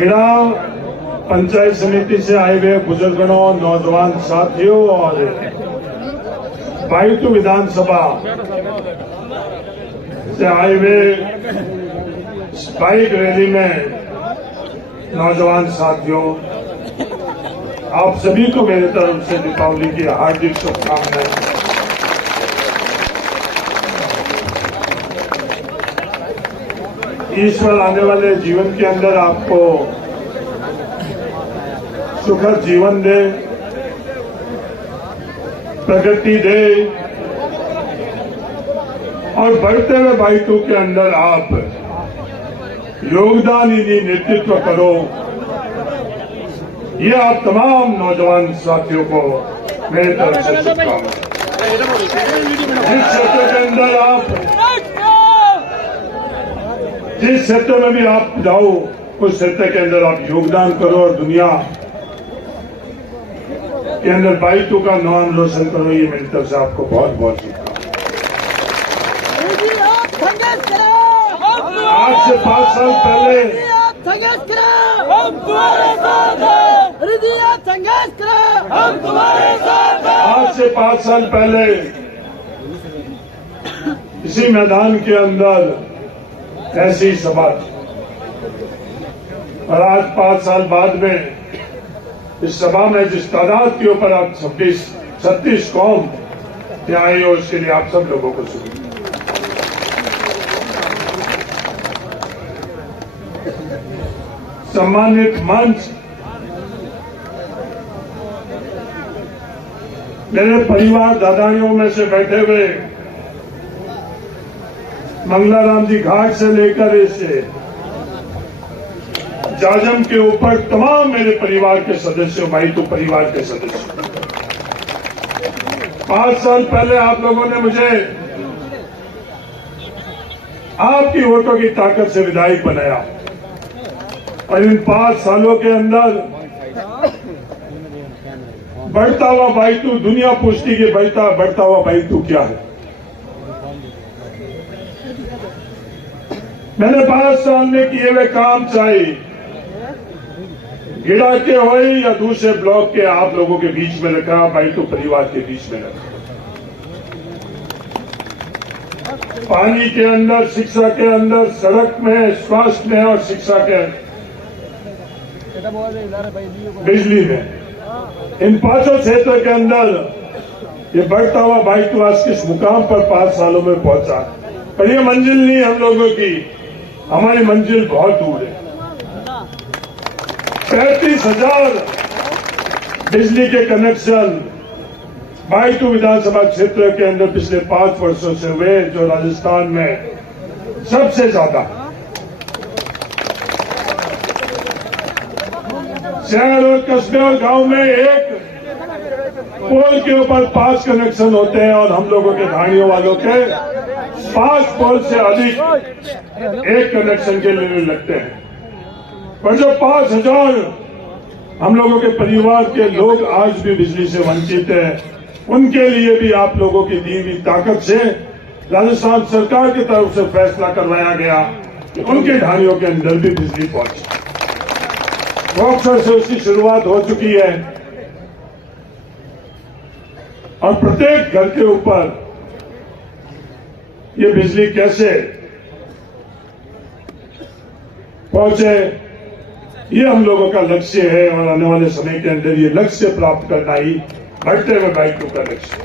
गिरा पंचायत समिति से आए हुए बुजुर्गों, नौजवान साथियों और बाइतू विधानसभा से आए हुए बाइक रैली में नौजवान साथियों, आप सभी को मेरे तरफ से दीपावली की हार्दिक शुभकामनाएं। ईश्वर आने वाले जीवन के अंदर आपको सुखद जीवन दे, प्रगति दे और बढ़ते हुए बाइतू के अंदर आप योगदान यदि नेतृत्व करो। ये आप तमाम नौजवान साथियों को मेरी तरफ से शुभकामनाएं। जिस क्षेत्र के अंदर आप, जिस क्षेत्र में भी आप जाओ, उस क्षेत्र के अंदर आप योगदान करो और दुनिया के अंदर बाइतू का नाम रोशन करो। ये मेरी तरफ से आपको बहुत बहुत शुभकामनाएं। आज से 5 साल पहले आज से 5 साल पहले इसी मैदान के अंदर ऐसी सभा थी और आज 5 साल बाद में इस सभा में जिस तादाद के ऊपर आप 36 कौम यहाँ आई हो, उसके लिए आप सब लोगों को शुक्रिया। सम्मानित मंच, मेरे परिवार दादाइयों में से बैठे हुए मंगलाराम जी घाट से लेकर इसे जाजम के ऊपर तमाम मेरे परिवार के सदस्यों, बाइतू परिवार के सदस्य, 5 साल पहले आप लोगों ने मुझे आपकी वोटों की ताकत से विधायक बनाया और इन 5 सालों के अंदर बढ़ता हुआ बाइतू, दुनिया पूछती कि बढ़ता हुआ बाइतू क्या है। मैंने 5 साल में किए हुए काम, चाहे गिड़ा के हो या दूसरे ब्लॉक के, आप लोगों के बीच में रखा, बाइतू परिवार के बीच में रखा। पानी के अंदर, शिक्षा के अंदर, सड़क में, स्वास्थ्य में और शिक्षा के बिजली में, इन 5 क्षेत्र के अंदर ये बढ़ता हुआ बाइतू आज किस मुकाम पर 5 सालों में पहुंचा। पर ये मंजिल नहीं हम लोगों की, हमारी मंजिल बहुत दूर है। 35,000 बिजली के कनेक्शन बाइतू विधानसभा क्षेत्र के अंदर पिछले 5 वर्षों से हुए, जो राजस्थान में सबसे ज्यादा। शहर और कस्बे और गांव में एक पोल के ऊपर 5 कनेक्शन होते हैं और हम लोगों के ढाणियों वालों के 5 पोल से अधिक एक कनेक्शन के लिए लगते हैं। पर जो 5,000 हम लोगों के परिवार के लोग आज भी बिजली से वंचित हैं, उनके लिए भी आप लोगों की दी हुई ताकत से राजस्थान सरकार की तरफ से फैसला करवाया गया कि उनके ढाणियों के अंदर भी बिजली पहुंचे। बॉक्सर से उसकी शुरुआत हो चुकी है और प्रत्येक घर के ऊपर ये बिजली कैसे पहुंचे, ये हम लोगों का लक्ष्य है और आने वाले समय के अंदर ये लक्ष्य प्राप्त करना ही बढ़ते हुए बाइतू का लक्ष्य।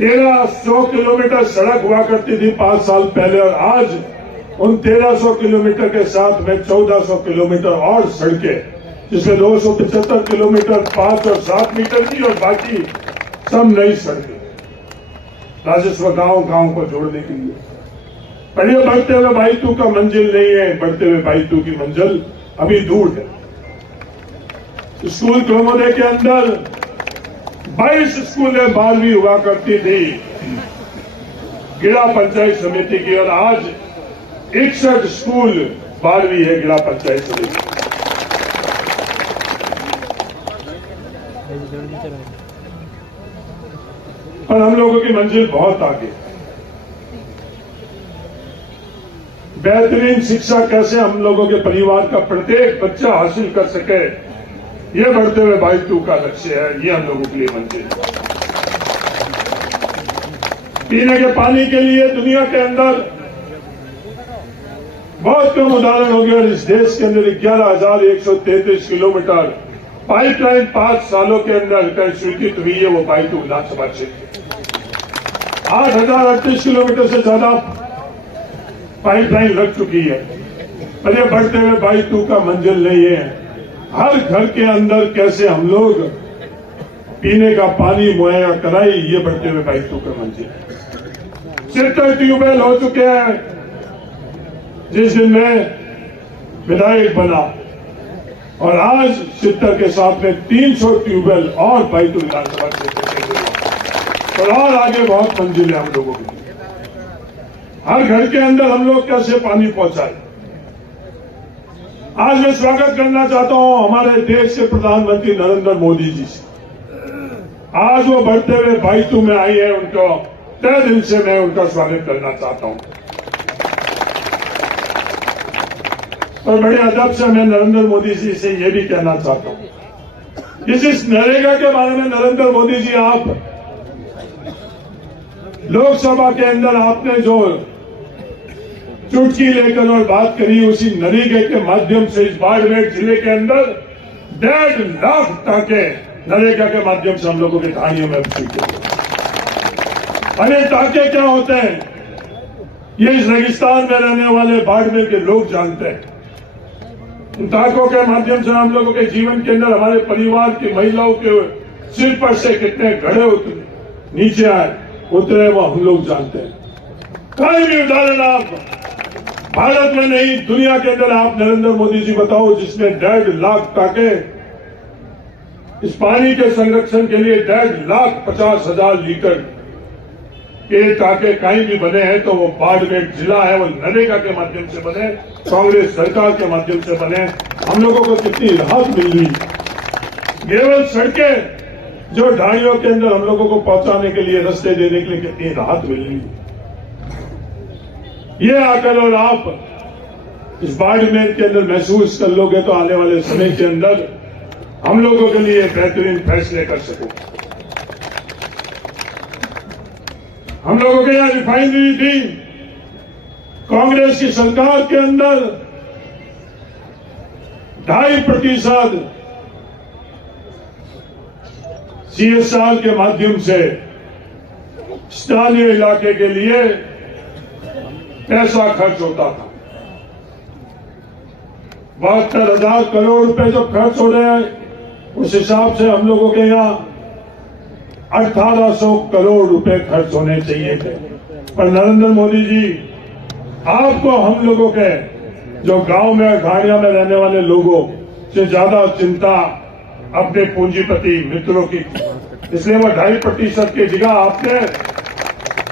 1300 किलोमीटर सड़क हुआ करती थी 5 साल पहले और आज उन 1300 किलोमीटर के साथ में 1400 किलोमीटर और सड़कें, जिसमें 275 किलोमीटर 5 और 7 मीटर की और बाकी सब नई सड़कें राजस्व गांव को जोड़ने के लिए। पर ये बढ़ते हुए बाइतू का मंजिल नहीं है, बढ़ते हुए बाइतू की मंजिल अभी दूर है। स्कूल क्रोमोदे के अंदर 22 स्कूलें 12वीं हुआ करती थी गिड़ा पंचायत समिति की और आज 61 स्कूल 12वीं है गिड़ा पंचायत समिति। और हम लोगों की मंजिल बहुत आगे। बेहतरीन शिक्षा कैसे हम लोगों के परिवार का प्रत्येक बच्चा हासिल कर सके, ये बढ़ते हुए भाई 2 का लक्ष्य है। ये हम लोगों के लिए मंजिल है। पीने के पानी के लिए दुनिया के अंदर बहुत कम उदाहरण हो गए और इस देश के अंदर 11,133 किलोमीटर पाइपलाइन 5 सालों के अंदर स्वीकृत हुई है। वो भाई 2 विधानसभा क्षेत्र 8,038 किलोमीटर से ज्यादा पाइपलाइन लग चुकी है। और ये बढ़ते हुए भाई 2 का मंजिल नहीं है। हर घर के अंदर कैसे हम लोग पीने का पानी मुहैया कराई, ये बढ़ते हुए भाई 2 का मंजिल है। 70 ट्यूबवेल हो चुके हैं। जिस दिन मैं विधायक बना और आज 70 के साथ में 300 ट्यूबवेल और भाई 2 विधानसभा क्षेत्र और आगे बहुत मंजिल है हम लोगों की। हर घर के अंदर हम लोग कैसे पानी पहुंचाए। आज मैं स्वागत करना चाहता हूं हमारे देश के प्रधानमंत्री नरेंद्र मोदी जी से। आज वो बढ़ते हुए भाई 2 में आई है, उनको तहे दिल से मैं उनका स्वागत करना चाहता हूं। और बड़े अदब से मैं नरेंद्र मोदी जी से ये भी कहना चाहता हूं, इस नरेगा के बारे में नरेंद्र मोदी जी, आप लोकसभा के अंदर आपने जो चुटकी लेकर और बात करी, उसी नरेगा के माध्यम से इस बाड़मेर जिले के अंदर 1.5 लाख टाके नरेगा के माध्यम से हम लोगों के कहानियों में सीखे। अरे टाके क्या होते हैं, ये इस रेगिस्तान में रहने वाले बाड़मेर के लोग जानते हैं। उन टाकों के माध्यम से हम लोगों के जीवन के अंदर हमारे परिवार की महिलाओं के सिर पर से कितने घड़े उतरे, नीचे आए उतरे, वो हम लोग जानते हैं। कोई भी उदाहरण आप भारत में नहीं, दुनिया के अंदर आप नरेंद्र मोदी जी बताओ जिसमें 1.5 लाख टाके इस पानी के संरक्षण के लिए 1,50,000 लीटर के टाके कहीं भी बने हैं तो वो बाड़मेर जिला है, वो नरेगा के माध्यम से बने, कांग्रेस सरकार के माध्यम से बने। हम लोगों को कितनी राहत मिल रही। केवल सड़कें जो ढाणियों के अंदर हम लोगों को पहुंचाने के लिए, रास्ते देने के लिए कितनी राहत मिल रही। ये आकर और आप इस बाड़मेर के अंदर महसूस कर लोगे तो आने वाले समय के अंदर हम लोगों के लिए बेहतरीन फैसले कर सकोगे। हम लोगों के यहां रिफाइनरी थी, कांग्रेस की सरकार के अंदर 2.5% CSR के माध्यम से स्थानीय इलाके के लिए पैसा खर्च होता था। 72,000 करोड़ रुपए जो खर्च हो रहे हैं, उस हिसाब से हम लोगों के यहाँ 1,800 करोड़ रुपए खर्च होने चाहिए थे। पर नरेंद्र मोदी जी, आपको हम लोगों के जो गांव में घाड़िया में रहने वाले लोगों से ज्यादा चिंता अपने पूंजीपति मित्रों की, इसलिए वो 2.5% की जगह आपने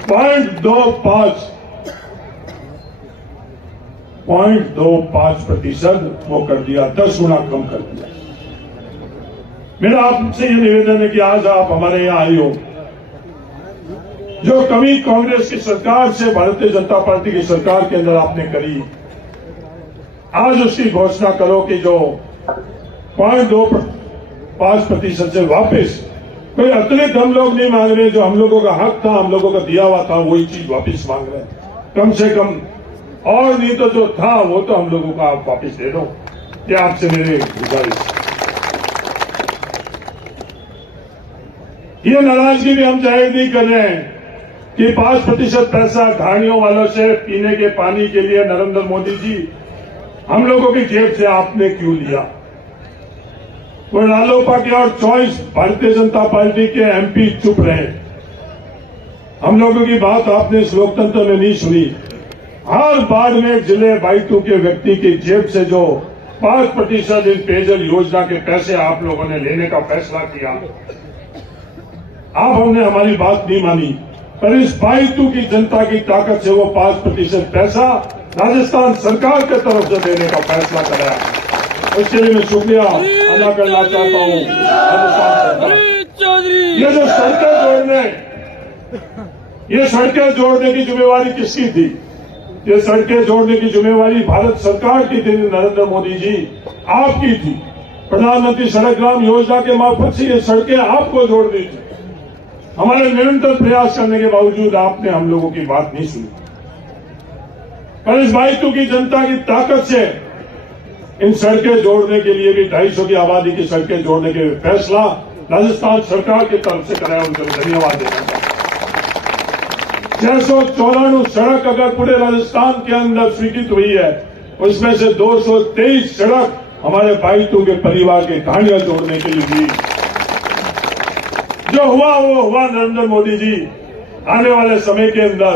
0.25% वो कर दिया, 10 गुना कम कर दिया। मेरा आपसे ये निवेदन है कि आज आप हमारे यहां आई हो, जो कमी कांग्रेस की सरकार से भारतीय जनता पार्टी की सरकार के अंदर आपने करी, आज उसकी घोषणा करो कि जो 0.25% से वापस, कोई अतिरिक्त हम लोग नहीं मांग रहे, जो हम लोगों का हक था, हम लोगों का दिया हुआ था, वही चीज वापस मांग रहे हैं कम से कम, और नहीं तो जो था वो तो हम लोगों का आप वापस दे दो। ये आपसे मेरी गुजारिश। ये नाराजगी भी हम जाहिर नहीं कर रहे हैं कि 5% पैसा ढाणियों वालों से पीने के पानी के लिए नरेंद्र मोदी जी हम लोगों की जेब से आपने क्यों लिया। वो रालोपा के और 24 भारतीय जनता पार्टी के MP चुप रहे। हम लोगों की बात आपने इस लोकतंत्र में नहीं सुनी। हर बाड़मेर जिले बाइटू के व्यक्ति की जेब से जो 5% इन पेयजल योजना के पैसे आप लोगों ने लेने का फैसला किया, आप हमने हमारी बात नहीं मानी, पर इस बाइटू की जनता की ताकत से वो 5% पैसा राजस्थान सरकार के तरफ से देने का फैसला कराया। उसके लिए मैं शुक्रिया अदा करना चाहता हूँ राजस्थान सरकार। ये सड़कें जोड़ने की जिम्मेवारी किसकी थी? ये सड़कें जोड़ने की जिम्मेवारी भारत सरकार की थी, नरेंद्र मोदी जी आपकी थी। प्रधानमंत्री सड़क ग्राम योजना के मार्फत से ये सड़कें आपको जोड़नी थी। हमारे निरंतर प्रयास करने के बावजूद आपने हम लोगों की बात नहीं सुनी। पर इस बाईतू की जनता की ताकत से इन सड़कें जोड़ने के लिए भी 250 की आबादी की सड़कें जोड़ने के फैसला राजस्थान सरकार की तरफ से कराया, उनको धन्यवाद देना चाहता हूं। 694 सड़क अगर पूरे राजस्थान के अंदर स्वीकृत हुई है, उसमें से 223 सड़क हमारे बाईतू के परिवार की कहानियां जोड़ने के लिए हुई। जो हुआ वो हुआ। नरेंद्र मोदी जी, आने वाले समय के अंदर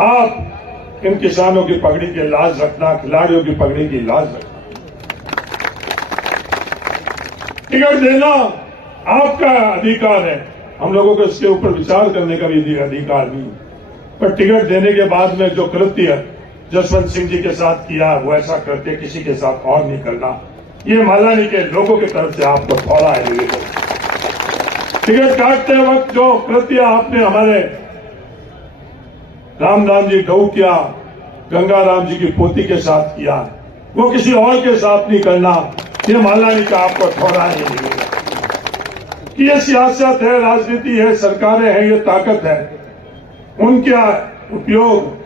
आप इन किसानों की पगड़ी की लाज रखना, खिलाड़ियों की पगड़ी की लाज रखना। टिकट देना आपका अधिकार है, हम लोगों को इसके ऊपर विचार करने का भी अधिकार नहीं। पर टिकट देने के बाद में जो कृत्य जसवंत सिंह जी के साथ किया, वो ऐसा करके किसी के साथ और नहीं करना। ये मालानी के लोगों की तरफ से आपको थोड़ा है निवेदन। टिकट काटते वक्त जो कृत्य आपने हमारे रामदान जी गऊ किया, गंगाराम जी की पोती के साथ किया, वो किसी और के साथ नहीं करना। ये मालानी का आपको थोड़ा ही निवेदन कि ये सियासत है, राजनीति है, सरकारें हैं, ये ताकत है, उनका उपयोग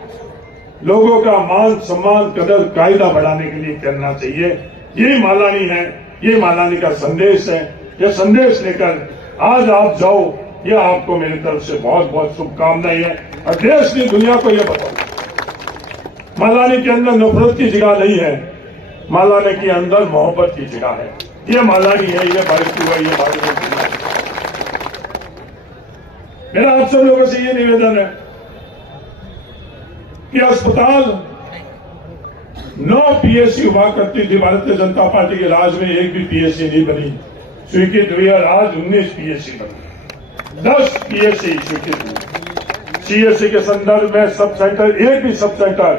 लोगों का मान सम्मान कदर कायदा बढ़ाने के लिए करना चाहिए। ये मालानी है, ये मालानी का संदेश है। ये संदेश लेकर आज आप जाओ, ये आपको मेरी तरफ से बहुत बहुत शुभकामनाएं है। और देश की दुनिया को ये बताओ, मालानी के अंदर नफरत की जगह नहीं है, मालानी के अंदर मोहब्बत की जगह है। ये मालानी है, ये बाईतू है, ये बाईतू है। मेरा आप सब लोगों से ये निवेदन है कि अस्पताल 9 पीएससी हुआ करती थी, भारतीय जनता पार्टी के राज में एक भी पीएससी नहीं बनी, स्वीकृत हुई, और आज 19 पीएससी बनी, 10 पीएससी स्वीकृत हुई। सीएससी के संदर्भ में सब सेंटर, एक भी sub centre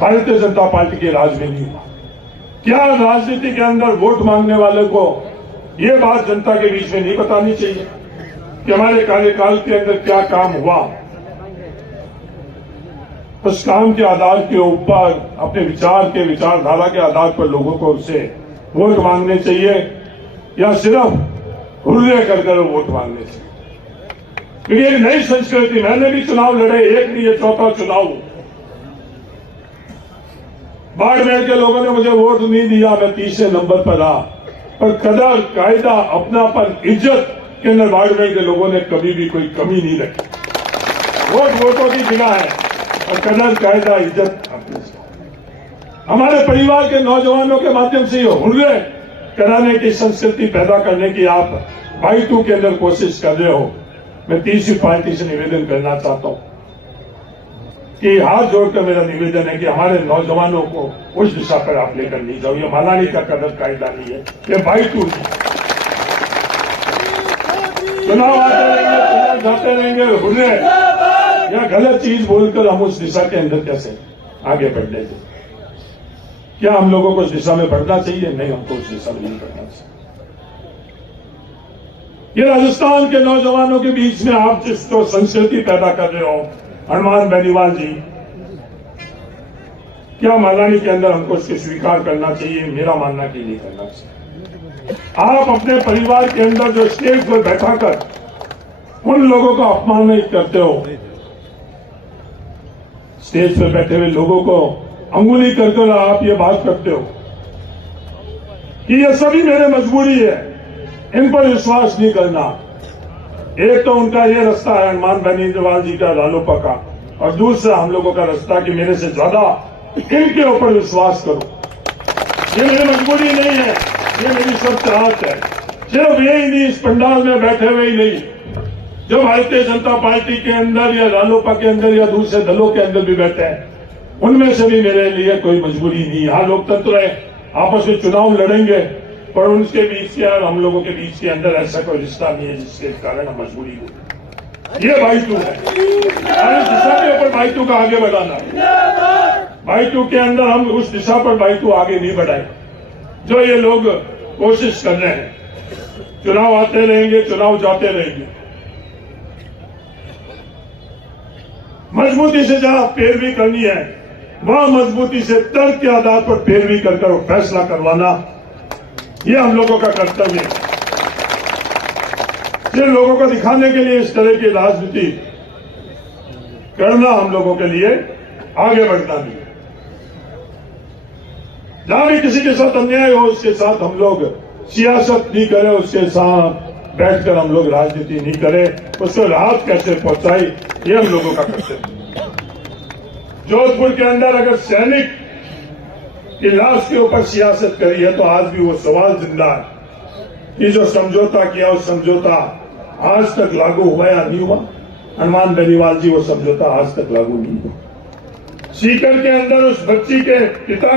Bharatiya Janata party के राज में नहीं हुआ। क्या राजनीति के अंदर वोट मांगने वाले को ये बात जनता के बीच में नहीं बतानी चाहिए कि हमारे कार्यकाल के अंदर क्या काम हुआ? उस काम के आधार के ऊपर, अपने विचारधारा के आधार पर लोगों को उससे वोट मांगने चाहिए, या सिर्फ हुर्रे कर वोट मांगने चाहिए? क्योंकि एक नई संस्कृति, मैंने भी चुनाव लड़े, एक नहीं ये चौथा चुनाव। बाड़मेर के लोगों ने मुझे वोट नहीं दिया, मैं 30 नंबर पर रहा, पर कदर कायदा अपनापन इज्जत के अंदर बाड़मेर के लोगों ने कभी भी कोई कमी नहीं रखी। वोट वोटों की जगह है और कदर कायदा इज्जत अपने से। हमारे परिवार के नौजवानों के माध्यम से ये हुर्रे कराने की संस्कृति पैदा करने की आप बाईतू के अंदर कोशिश कर रहे हो। मैं तीसरी पार्टी से निवेदन करना चाहता हूं कि हाथ जोड़कर मेरा निवेदन है कि हमारे नौजवानों को उस दिशा पर आप लेकर नहीं जाओ। ये मालानी का कदर कायदा नहीं है, ये बाईतू नहीं। चुनाव आते रहेंगे, चुनाव जाते रहेंगे, हुर्रे या गलत चीज बोलकर हम उस दिशा के अंदर कैसे आगे बढ़ने चाहिए? क्या हम लोगों को उस दिशा में बढ़ना चाहिए? नहीं, हमको उस दिशा में नहीं बढ़ना चाहिए। ये राजस्थान के नौजवानों के बीच में आप जिसको संस्कृति पैदा कर रहे हो, हनुमान बेनीवाल जी, क्या मालानी के अंदर हमको इसको स्वीकार करना चाहिए? मेरा मानना कि नहीं करना चाहिए। आप अपने परिवार के अंदर जो स्टेज पर बैठाकर उन लोगों को अपमानित करते हो, स्टेज पर बैठे हुए लोगों को अंगुली कर आप ये बात करते हो कि ये सभी मेरे मजबूरी है, इन पर विश्वास नहीं करना। एक तो उनका ये रास्ता है हनुमान बेनीवाल जी का, रालोपा का, और दूसरा हम लोगों का रास्ता कि मेरे से ज्यादा इनके ऊपर विश्वास करो। ये मेरी मजबूरी नहीं है, ये मेरी सब चाहत है। सिर्फ यही नहीं, इस पंडाल में बैठे हुए ही नहीं, जो भारतीय जनता पार्टी के अंदर या रालोपा के अंदर या दूसरे दलों के अंदर भी बैठे हैं, उनमें से भी मेरे लिए कोई मजबूरी नहीं। यहाँ लोकतंत्र है, आपस में चुनाव लड़ेंगे, पर उनके बीच के और हम लोगों के बीच के अंदर ऐसा कोई रिश्ता नहीं है जिसके कारण हम मजबूरी हो। ये बाईतू है, इस दिशा के ऊपर बाईतू का आगे बढ़ाना। बाईतू के अंदर हम उस दिशा पर बाईतू आगे नहीं बढ़ाए जो ये लोग कोशिश कर रहे हैं। चुनाव आते रहेंगे, चुनाव जाते रहेंगे, मजबूती से जहां पैरवी करनी है वहां मजबूती से तर्क के आधार पर पैरवी कर वो फैसला करवाना, ये हम लोगों का कर्तव्य है। सिर्फ लोगों को दिखाने के लिए इस तरह की राजनीति करना हम लोगों के लिए आगे बढ़ना नहीं। जहां भी किसी के साथ अन्याय हो उसके साथ हम लोग सियासत नहीं करें, उसके साथ बैठकर हम लोग राजनीति नहीं करें, उसको राहत कैसे पहुंचाई, ये हम लोगों का कर्तव्य। जोधपुर के अंदर अगर सैनिक की लाश के ऊपर सियासत करी है तो आज भी वो सवाल जिंदा है कि जो समझौता किया उस समझौता आज तक लागू हुआ या नहीं हुआ। हनुमान बेनीवाल जी, वो समझौता आज तक लागू नहीं हुआ। सीकर के अंदर उस बच्ची के पिता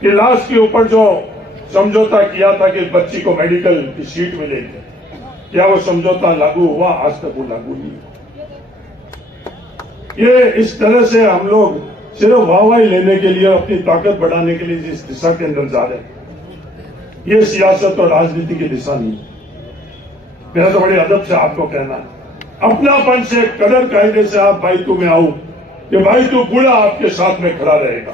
की लाश के ऊपर जो समझौता किया था कि बच्ची को मेडिकल की सीट मिलेगी, क्या वो समझौता लागू हुआ? आज तक वो लागू नहीं हुआ। ये इस तरह से हम लोग सिर्फ वाहवाही लेने के लिए, अपनी ताकत बढ़ाने के लिए जिस दिशा के अंदर जा रहे हैं, ये सियासत और राजनीति की दिशा नहीं है। मेरा तो बड़े अदब से आपको कहना है, अपनापन से, कदर कायदे से आप भाई तू में आओ कि भाई तू बूढ़ा आपके साथ में खड़ा रहेगा,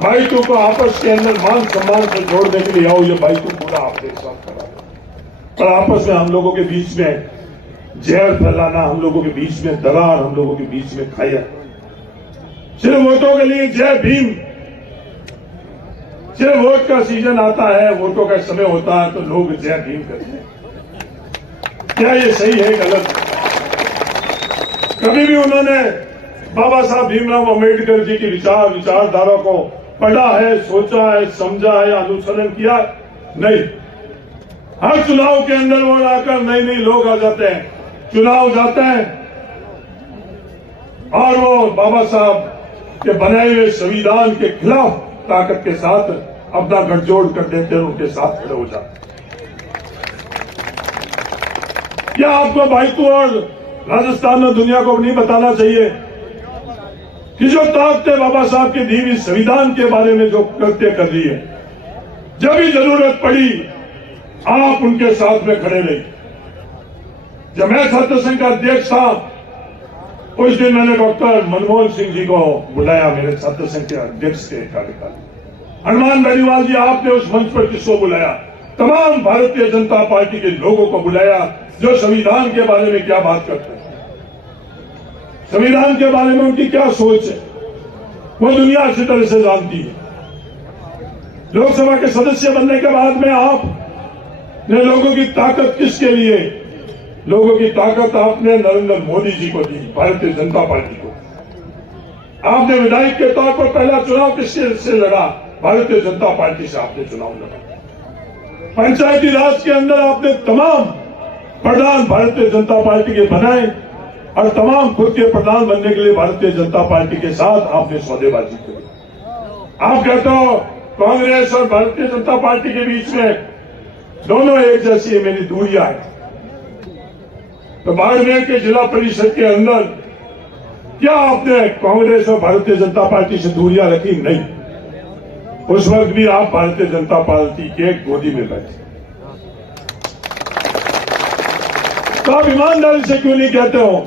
भाई तू को आपस के अंदर मान सम्मान से जोड़ने के लिए आओ, ये भाई तू बूढ़ा आपके साथ खड़ा रहेगा। और आपस में हम लोगों के बीच में जहर फैलाना, हम लोगों के बीच में दरार, हम लोगों के बीच में खाया, सिर्फ वोटों के लिए जय भीम। सिर्फ वोट का सीजन आता है, वोटों का समय होता है तो लोग जय भीम करते हैं। क्या ये सही है? गलत। कभी भी उन्होंने बाबा साहब भीमराव अम्बेडकर जी की विचारधारा को पढ़ा है, सोचा है, समझा है, अनुसरण किया? नहीं। हर चुनाव के अंदर वो आकर नए लोग आ जाते हैं, चुनाव जाते हैं और वो बाबा साहब के बनाए हुए संविधान के खिलाफ ताकत के साथ अपना गठजोड़ कर देते हैं, उनके साथ खड़े हो जाते हैं। क्या आपको भाईतू और राजस्थान में दुनिया को नहीं बताना चाहिए कि जो ताकतें बाबा साहब की दी हुई संविधान के बारे में जो कृत्य कर रही है, जब भी जरूरत पड़ी आप उनके साथ में खड़े रहे। जब मैं छात्र संघ का अध्यक्ष था उस दिन मैंने डॉक्टर मनमोहन सिंह जी को बुलाया, मेरे छात्र संघ के अध्यक्ष के कार्यकाल। हनुमान बेनीवाल जी, आपने उस मंच पर किसको बुलाया? तमाम भारतीय जनता पार्टी के लोगों को बुलाया जो संविधान के बारे में क्या बात करते हैं, संविधान के बारे में उनकी क्या सोच है, वो दुनिया अच्छी तरह से जानती है। लोकसभा के सदस्य बनने के बाद में आपने लोगों की ताकत किसके लिए? लोगों की ताकत आपने नरेंद्र मोदी जी को दी, भारतीय जनता पार्टी को। आपने विधायक के तौर पर पहला चुनाव किससे से लड़ा? भारतीय जनता पार्टी से आपने चुनाव लड़ा। पंचायती राज के अंदर आपने तमाम प्रधान भारतीय जनता पार्टी के बनाए और तमाम खुद के प्रधान बनने के लिए भारतीय जनता पार्टी के साथ आपने सौदेबाजी करी। आप कहते हो कांग्रेस और भारतीय जनता पार्टी के बीच में दोनों एक जैसी है, मेरी दूरियां है। तो बाड़मेर के जिला परिषद के अंदर क्या आपने कांग्रेस और भारतीय जनता पार्टी से दूरियां रखी? नहीं। उस वक्त भी आप भारतीय जनता पार्टी के गोदी में बैठे। तो आप ईमानदारी से क्यों नहीं कहते हो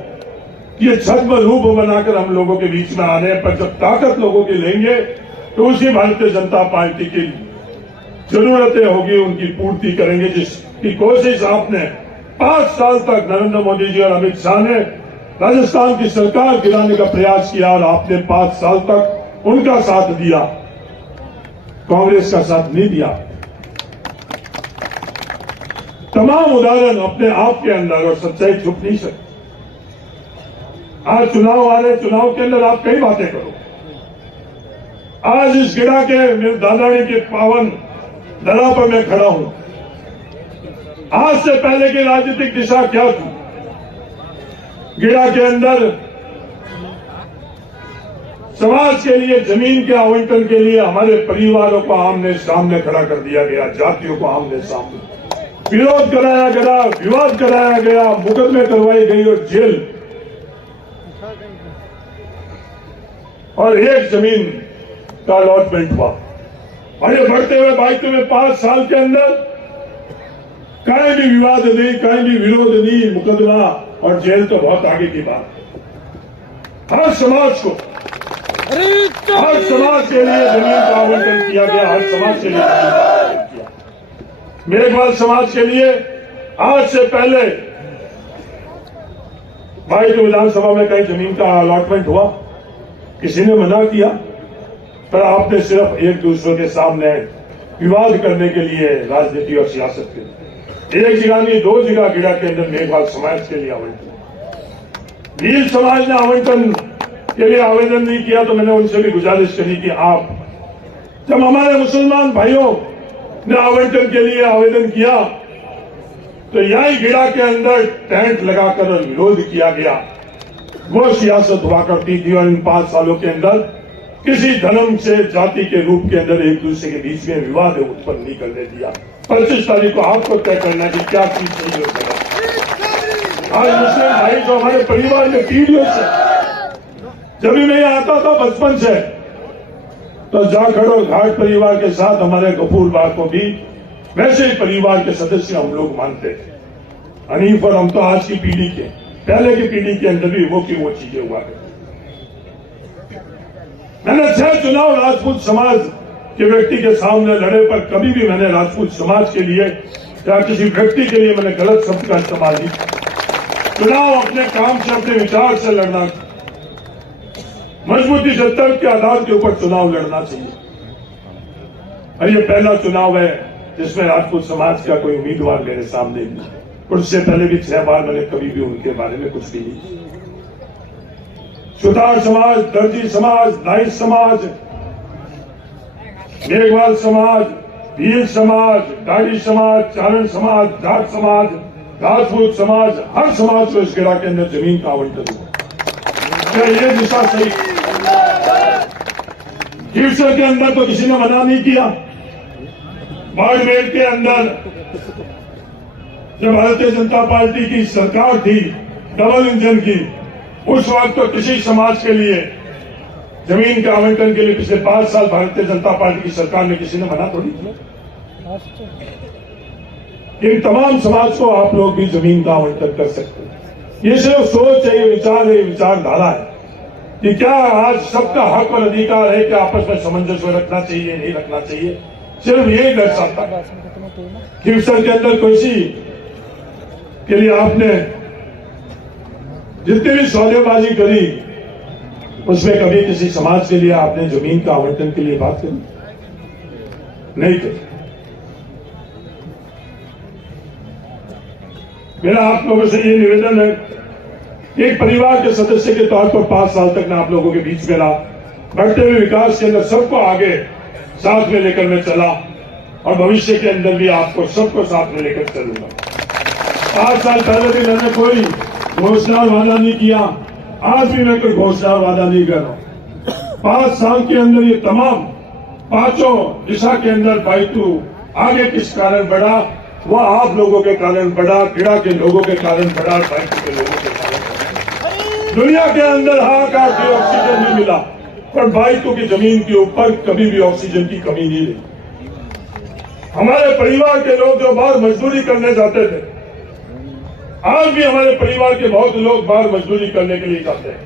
कि ये छद्म रूप बनाकर हम लोगों के बीच में आ रहे हैं, पर जब ताकत लोगों की लेंगे तो उसी भारतीय जनता पार्टी की जरूरतें होगी उनकी पूर्ति करेंगे, जिसकी कोशिश आपने 5 साल तक नरेंद्र मोदी जी और अमित शाह ने राजस्थान की सरकार गिराने का प्रयास किया और आपने 5 साल तक उनका साथ दिया, कांग्रेस का साथ नहीं दिया। तमाम उदाहरण अपने आप के अंदर और सच्चाई छुप नहीं सकती। आज चुनाव आ रहे, चुनाव के अंदर आप कई बातें करो। आज इस गिड़ा के मेरे दादानी के पावन धरा पर मैं खड़ा हूं। आज से पहले की राजनीतिक दिशा क्या थी? गिड़ा के अंदर समाज के लिए, जमीन के आवंटन के लिए हमारे परिवारों को आमने सामने खड़ा कर दिया गया, जातियों को आमने सामने विरोध कराया गया, विवाद कराया गया, मुकदमे करवाई गई और जेल। और एक जमीन का अलॉटमेंट हुआ। और ये बढ़ते हुए दायित्व में 5 साल के अंदर कहीं भी विवाद नहीं, कहीं भी विरोध नहीं, मुकदमा और जेल तो बहुत आगे की बात। हर समाज को, हर समाज के लिए जमीन का आवंटन किया गया, हर समाज के लिए जमीन का आवंटन किया। मेघवाल समाज के लिए आज से पहले भाई जो विधानसभा में कहीं जमीन का अलॉटमेंट हुआ, किसी ने मना किया, पर आपने सिर्फ एक दूसरे के सामने विवाद करने के लिए राजनीति और सियासत के लिए एक जगह नहीं 2 जगह गिरा के अंदर मेघवाल समाज के लिए आवंटन, भील समाज ने आवंटन के लिए आवेदन नहीं किया। तो मैंने उनसे भी गुजारिश करी कि आप, जब हमारे मुसलमान भाइयों ने आवंटन के लिए आवेदन किया तो यही गिरा के अंदर टेंट लगाकर विरोध किया गया। वो सियासत हुआ करती थी और इन 5 सालों के अंदर किसी धर्म से जाति के रूप के अंदर एक दूसरे के बीच में विवाद उत्पन्न नहीं करने दिया। 25 तारीख को आपको तय करना है कि क्या चीज सही हो सकेगा। आज मुस्लिम भाई जो हमारे परिवार में पीढ़ियों से, जब भी मैं यहाँ आता था बचपन से, तो जाखड़ और घाट परिवार के साथ हमारे गफूर बा को भी वैसे ही परिवार के सदस्य हम लोग मानते थे। हनीफ और हम तो आज की पीढ़ी के, पहले की पीढ़ी के अंदर भी वो चीजें हुआ करती। मैंने 6 चुनाव राजपूत समाज के व्यक्ति के सामने लड़े, पर कभी भी मैंने राजपूत समाज के लिए या किसी व्यक्ति के लिए मैंने गलत शब्द का इस्तेमाल नहीं किया। चुनाव अपने काम से, अपने विचार से लड़ना, मजबूती से तर्क के आधार के ऊपर चुनाव लड़ना चाहिए। और ये पहला चुनाव है जिसमें राजपूत समाज का कोई उम्मीदवार मेरे सामने नहीं। उससे पहले भी 6 बार मैंने कभी भी उनके बारे में कुछ भी नहीं किया। सुतार समाज, दर्जी समाज, नाई समाज, मेघवाल समाज, भील समाज, डाडी समाज, चारण समाज, जाट समाज, राजपूत समाज, हर समाज को इस गिरा के अंदर जमीन का आवंटन हुआ। क्या ये दिशा सही? शीर्षक के अंदर तो किसी ने मना नहीं किया। बाड़मेर के अंदर जब भारतीय जनता पार्टी की सरकार थी डबल इंजन की, उस वक्त तो किसी समाज के लिए जमीन के आवंटन के लिए पिछले 5 साल भारतीय जनता पार्टी की सरकार में किसी ने मना थोड़ी किया। इन तमाम समाज को आप लोग भी जमीन का आवंटन कर सकते हैं। ये सिर्फ सोच है, ये विचार है, विचारधारा है कि क्या आज सबका हक और अधिकार है कि आपस में सामंजस्य रखना चाहिए, नहीं रखना चाहिए। सिर्फ यही दर्शाता है। शीर्षक के अंदर किसी के लिए आपने जितनी भी सौदेबाजी करी, उसमें कभी किसी समाज के लिए आपने जमीन का आवंटन के लिए बात करी नहीं करी। मेरा आप लोगों से ये निवेदन है, एक परिवार के सदस्य के तौर पर 5 साल तक मैं आप लोगों के बीच में रहा, बढ़ते हुए विकास के अंदर सबको आगे साथ में लेकर मैं चला और भविष्य के अंदर भी आपको सबको साथ में लेकर चलूंगा। 5 साल पहले भी मैंने कोई घोषणा वादा नहीं किया, आज भी मैं कोई घोषणा वादा नहीं कर रहा। 5 साल के अंदर ये तमाम 5 दिशा के अंदर बाइतू आगे किस कारण बढ़ा, वो आप लोगों के कारण बढ़ा, गिरा के लोगों के कारण बढ़ा, बाइतू के लोगों के कारण बढ़ा। दुनिया के अंदर हाहाकार की ऑक्सीजन नहीं मिला, पर बाइतू की जमीन के ऊपर कभी भी ऑक्सीजन की कमी नहीं रही। हमारे परिवार के लोग जो बाहर मजदूरी करने जाते थे, आज भी हमारे परिवार के बहुत लोग बाहर मजदूरी करने के लिए जाते हैं।